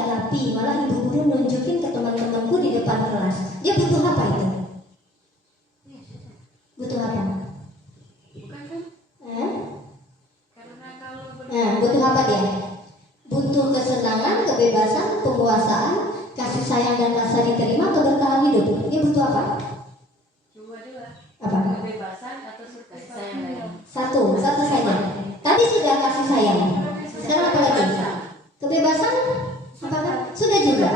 tidak rapi, malah ibu guru nunjukin ke teman-temanku di depan kelas. Dia butuh apa itu? Butuh apa? Bukan kan? Karena kalau Butuh apa dia? Butuh kesenangan, kebebasan, penguasaan, kasih sayang dan rasa diterima atau bertahan hidup. Dia butuh apa? Coba dulu. Apa? Kebebasan atau kasih sayang? Satu saja. Tadi sudah kasih sayang. Sekarang apa lagi? Kebebasan? Apa? Sudah juga.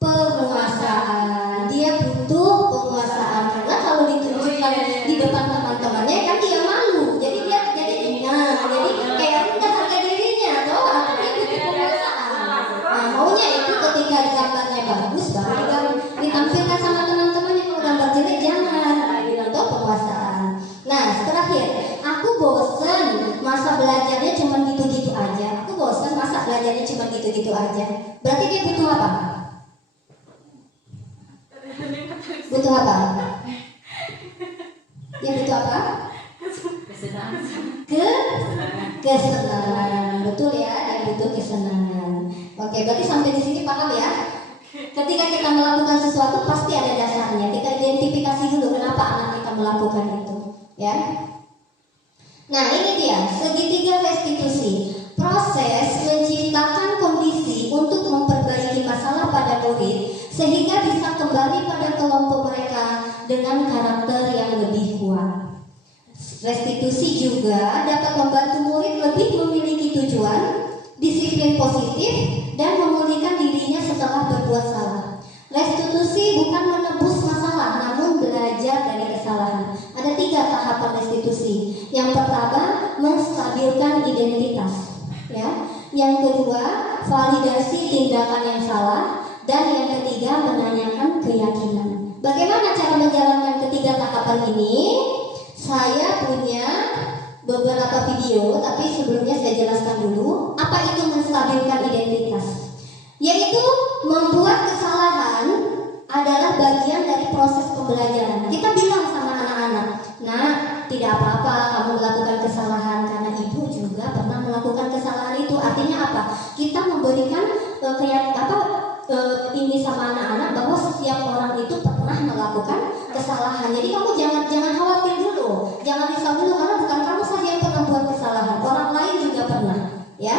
Penguasaan. Dia butuh penguasaan karena kalau ditunjukkan di depan teman-temannya kan dia malu. Jadi kayak rendah harga dirinya, toh atau dia butuh penguasaan. Nah, maunya itu ketika gambarnya bagus baru ditampilkan sama teman-temannya. Kalau gambar jelek jangan. Toh penguasaan. Nah, terakhir, aku bosan masa belajarnya cuma gitu-gitu aja. Aku bosan masa belajarnya cuma gitu-gitu aja. Berarti dia butuh apa? Butuh apa? Dia butuh apa? Kesenangan. Betul ya, dia butuh kesenangan. Oke, berarti sampai di sini paham ya? Ketika kita melakukan sesuatu pasti ada dasarnya. Kita identifikasi dulu kenapa anak kita melakukan itu, ya. Nah, ini dia segitiga restitusi. Proses menciptakan kondisi untuk memperbaiki masalah pada murid sehingga bisa kembali pada kelompok mereka dengan karakter yang lebih kuat. Restitusi juga dapat membantu murid lebih memiliki tujuan, disiplin positif, dan memulihkan dirinya setelah berbuat salah. Restitusi bukan menebus masalah, namun belajar dari kesalahan. Ada 3 tahapan restitusi. Yang pertama, menstabilkan identitas. Ya. Yang kedua, validasi tindakan yang salah. Dan yang ketiga, menanyakan keyakinan. Bagaimana cara menjalankan ketiga tahapan ini? Saya punya beberapa video, tapi sebelumnya saya jelaskan dulu apa itu menstabilkan identitas. Yaitu membuat kesalahan adalah bagian dari proses pembelajaran. Kita bilang sama anak-anak, nah, tidak apa-apa kamu melakukan kesalahan karena ibu juga pernah melakukan kesalahan itu. Artinya apa? Kita memberikan ini sama anak-anak bahwa setiap orang itu pernah melakukan kesalahan. Jadi kamu jangan khawatir dulu, jangan risau dulu karena bukan kamu saja yang pernah buat kesalahan, orang lain juga pernah, ya.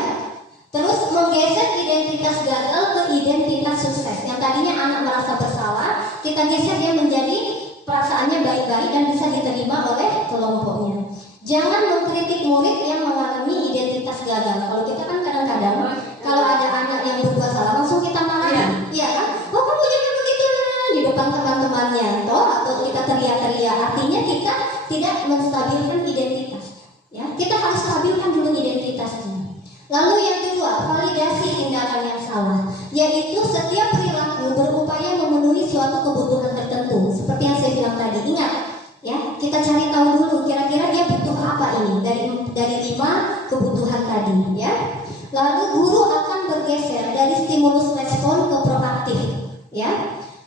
Terus menggeser identitas gagal ke identitas sukses. Yang tadinya anak merasa bersalah, kita geser dia menjadi perasaannya baik-baik dan bisa diterima oleh kelompoknya. Jangan mengkritik murid yang mengalami identitas gagal. Kalau kita kan kadang-kadang kalau ada anak yang berbuat salah langsung kita marahi, ya kan? Oh, kamu jangan begitu di depan teman-temannya, toh, atau kita teriak-teriak. Artinya kita tidak menstabilkan identitas. Ya, kita harus stabilkan dulu identitasnya. Lalu yang kedua, validasi tindakan yang salah, yaitu setiap perilaku berupaya memenuhi suatu kebutuhan tertentu. Seperti yang saya bilang tadi, ingat, ya, kita cari tahu dulu kira-kira dia butuh apa ini dari 5 kebutuhan tadi, ya. Lalu guru akan bergeser dari stimulus respon ke proaktif, ya.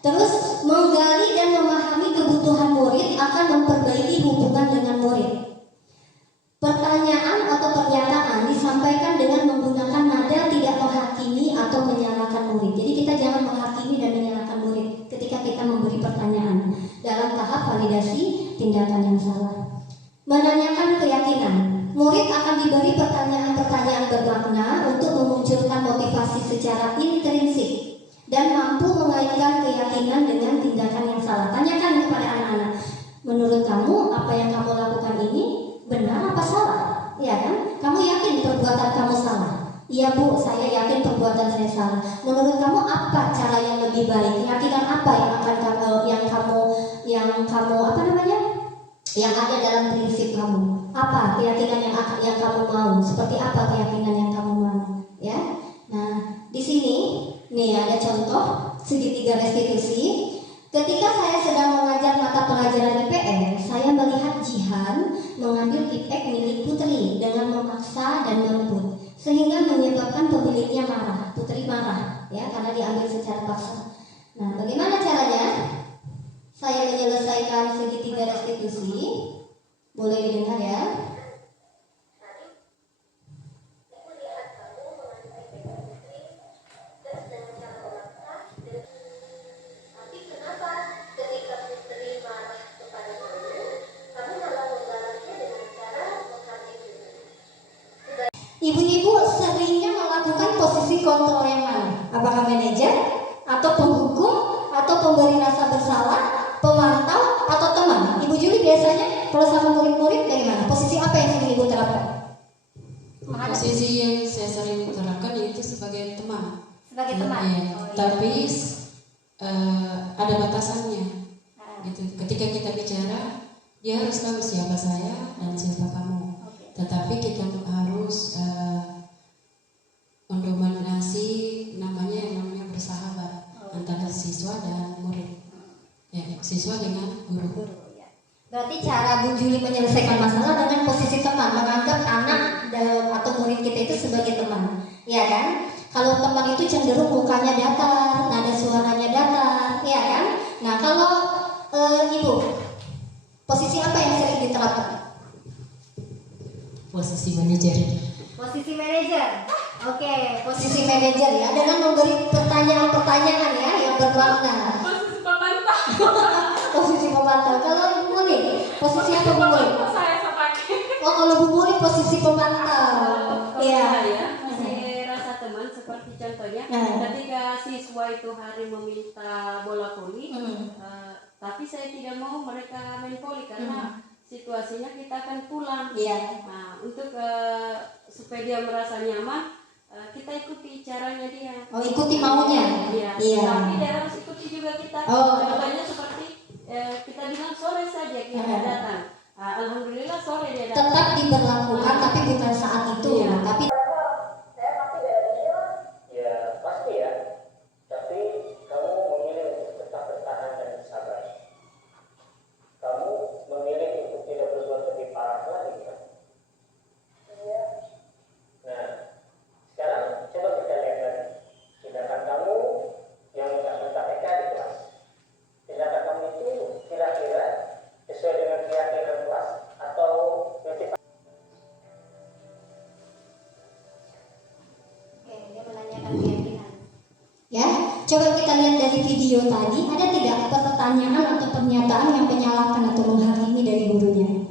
Terus menggali dan memahami kebutuhan murid akan memperbaiki hubungan dengan murid. Pertanyaan atau pernyataan disampaikan dengan menggunakan nada tidak menghakimi atau menyalahkan murid. Jadi kita jangan menghakimi dan menyalahkan murid ketika kita memberi pertanyaan dalam tahap validasi tindakan yang salah. Menanyakan keyakinan. Murid akan diberi pertanyaan-pertanyaan bermakna untuk memunculkan motivasi secara intrinsik dan mampu mengaitkan keyakinan dengan tindakan yang salah. Tanyakan kepada anak-anak, menurut kamu apa yang kamu lakukan ini benar apa salah? Ya kan? Kamu yakin perbuatan kamu salah? Iya Bu, saya yakin perbuatan saya salah. Menurut kamu apa cara yang lebih baik? Keyakinan apa yang yang ada dalam prinsip kamu? Apa keyakinan yang kamu mau? Seperti apa keyakinan yang kamu mau? Ya. Nah, di sini nih ada contoh segitiga restitusi. Ketika saya sedang mengajar mata pelajaran IPS, saya melihat Jihan mengambil ipek milik Putri dengan memaksa dan merebut, sehingga menyebabkan pemiliknya marah. Putri marah, ya, karena diambil secara paksa. Nah, bagaimana caranya saya menyelesaikan segitiga restitusi? Boleh didengar ya? kontrol yang mana? Apakah manajer, atau penghukum, atau pemberi rasa bersalah, pemantau, atau teman? Ibu Juli biasanya kalau sama murid-murid bagaimana? Posisi apa yang sering Ibu terapkan? Posisi yang saya sering terapkan yaitu sebagai teman. Sebagai teman? Iya. Oh, iya. Tapi ada batasannya. Gitu. Ketika kita bicara, dia harus tahu siapa saya dan siapa kamu. Oke. Tetapi kita harus mendominasi yang namanya bersahabat antara siswa dan murid. Ya, siswa dengan guru. Ya. Berarti cara Bu Juli menyelesaikan masalah dengan posisi teman, menganggap anak atau murid kita itu sebagai teman, ya kan? Kalau teman itu cenderung mukanya datar, nada suaranya datar, ya kan? Nah kalau Ibu, posisi apa yang sering diterapkan? Posisi manajer. Posisi manajer. Oke, posisi manajer ya, dengan memberi pertanyaan-pertanyaan ya yang bermakna. Posisi pemantau. Posisi pemantau. Kalau Ibu Muli, posisi apa Bu Muli? Saya pakai. Oh, kalau Bu Muli posisi pemantau. Iya. Saya masih rasa teman seperti contohnya ketika siswa itu hari meminta bola voli, tapi saya tidak mau mereka main voli karena situasinya kita akan pulang. Iya. Nah, untuk supaya dia merasa nyaman, kita ikuti caranya dia. Oh, ikuti maunya. Iya. Iya. Tapi dia harus ikuti juga kita. Oh. Contohnya seperti kita bilang sore saja kita datang. Alhamdulillah sore dia datang. Tetap diberlakukan tapi bukan saat itu. Iya. Tapi Ya pasti ya, tapi kamu memilih untuk tetap bertahan dan sabar. Kamu memilih untuk tidak berbuat lebih parah lagi kan? Iya. Nah, sekarang coba kita lihat lagi tindakan kamu yang minta PK di kelas. Tindakan kamu itu kira-kira sesuai dengan keyakinan kelas atau kritik? Oke, dia menanyakan keyakinan. Ya, coba kita lihat dari video tadi, ada tidak pertanyaan atau pernyataan yang menyalahkan atau menghakimi dari gurunya?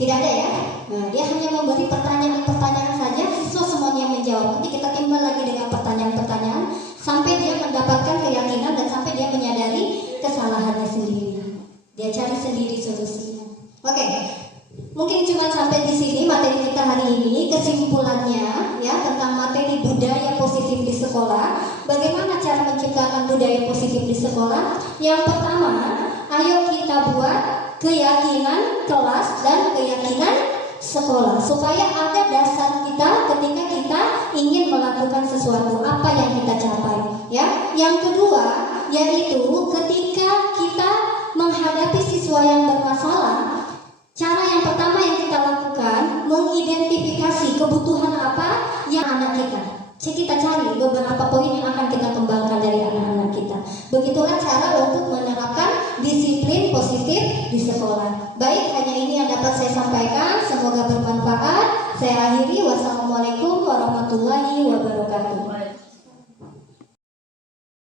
Tidak ada ya? Nah, dia hanya memberi pertanyaan-pertanyaan saja, siswa semuanya menjawab. Nanti kita timbal lagi dengan pertanyaan-pertanyaan sampai dia mendapatkan keyakinan dan sampai dia menyadari kesalahannya sendiri. Dia cari sendiri solusinya. Oke. Mungkin cuma sampai di sini materi kita hari ini. Kesimpulannya ya tentang materi budaya positif di sekolah. Bagaimana cara menciptakan budaya positif di sekolah? Yang pertama, ayo kita buat keyakinan kelas dan keyakinan sekolah supaya ada dasar kita ketika kita ingin melakukan sesuatu apa yang kita capai. Ya. Yang kedua, yaitu ketika kita menghadapi siswa yang bermasalah. Cara yang pertama yang kita lakukan, mengidentifikasi kebutuhan apa yang anak kita. Jadi kita cari beberapa poin yang akan kita kembangkan dari anak-anak kita. Begitulah cara untuk menerapkan disiplin positif di sekolah. Baik, hanya ini yang dapat saya sampaikan. Semoga bermanfaat. Saya akhiri. Wassalamualaikum warahmatullahi wabarakatuh.